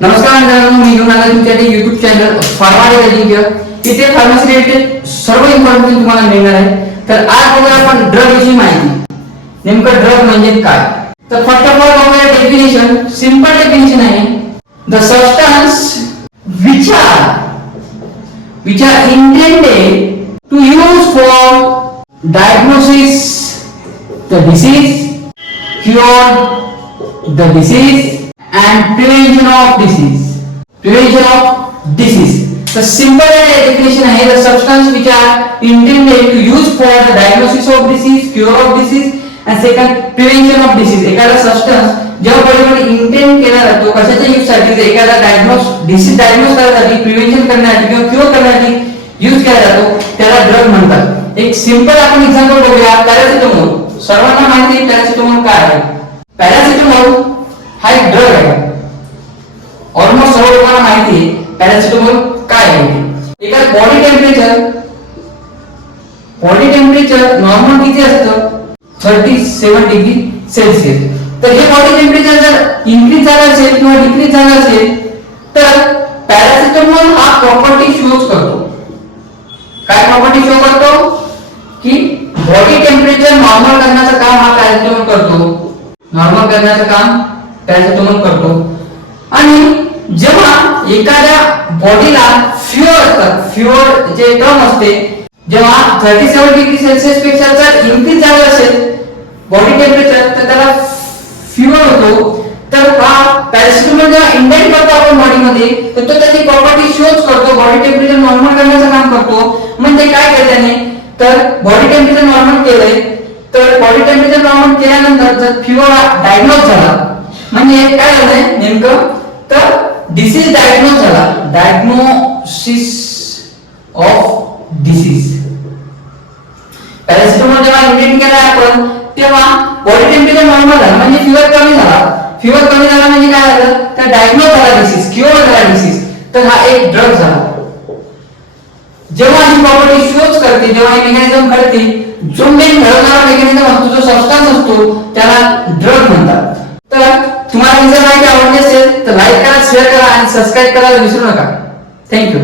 नमस्कार मित्रांनो, मी घेऊन आलो तुमच्यासाठी YouTube चॅनल फार्मा अजिंक्य. इथे फार्मसी रिलेटेड सर्व इन्फॉर्मेशन तुम्हाला मिळणार आहे. तर आज बघूया आपण ड्रग विषयी माहिती. नेमकं ड्रग म्हणजे काय? तर फर्स्ट ऑफ ऑल बघूया डेफिनेशन. सिंपल डेफिनेशन आहे. The substance which are intended to use for diagnosis the disease, cure the disease and prevention of disease. The simple definition आहे. The substance which are intended to use for the diagnosis of disease, cure of disease and second prevention of disease. एखादा substance जेव्हा बॉडीमध्ये intend केला जातो कशाच्या use साठी, एखादा disease diagnose करण्यासाठी, प्रिव्हेंशन करण्यासाठी किंवा क्युअर करण्यासाठी यूज केला जातो, त्याला ड्रग म्हणतात. एक सिंपल आपण एक्झाम्पल बघूया. पॅरासिटामॉल. सर्वांना माहिती आहे पॅरासिटामॉल काय आहे. पॅरासिटामॉल हा एक ड्रग आहे. ऑलमोस्ट सर्व लोकांना माहिती आहे पॅरासिटामॉल काय आहे. एका बॉडी टेम्परेचर नॉर्मल किती असतं? 37 डिग्री सेल्सिअस. तर हे बॉडी टेम्परेचर जर इन्क्रीज झालं असेल किंवा डिक्रीज झालं असेल तर पॅरासिटामॉल हा प्रॉपर्टी शोज करतो. काय प्रॉपर्टी शो करतो? की बॉडी टेम्परेचर नॉर्मल करण्याचं काम हा पॅरासिटामॉल करतो. नॉर्मल करण्याचं काम पॅरासिटामॉल करतो. आणि जेव्हा एखाद्या बॉडीला फिवर असतात, फिवर जे टर्म असते, जेव्हा 37 डिग्री सेल्सिअस पेक्षा जर इन्क्रीज झालं असेल बॉडी टेम्परेचर तर त्याला फिवर होतो. तर हा पॅरासिटामॉल जेव्हा इंडेंट करतो आपण बॉडीमध्ये तर तो त्याची प्रॉपर्टी शोज करतो. बॉडी टेम्परेचर नॉर्मल करण्याचं काम करतो. म्हणजे काय केलं त्याने? तर बॉडी टेम्परेचर नॉर्मल केलंय. तर बॉडी टेम्परेचर नॉर्मल केल्यानंतर जर फिवर डायग्नोज झाला म्हणजे काय झालंय नेमकं? तर डिसीज डायग्नोज झाला. Diagnosis of disease. पॅरासिटामॉल जेव्हा इंजेक्ट केला आपण तेव्हा बॉडी टेम्परेचर नॉर्मल झालं म्हणजे फिवर कमी झाला. फिवर कमी झाला म्हणजे काय झालं? तर डायग्नोज झाला डिसीज, क्युअर झाला डिसीज. तर हा एक ड्रग झाला. जेव्हा ही प्रॉपर्टी शोज करते, जेव्हा ही मेकॅनिझम घडते, जो मेन घडवणारा मेकॅनिझम असतो, जो सबस्टन्स असतो, त्याला ड्रग म्हणतात. तर तुम्हाला ही जर माहिती आवडली असेल तर लाईक करा, शेअर करा आणि सबस्क्राईब करायला विसरू नका. थँक्यू.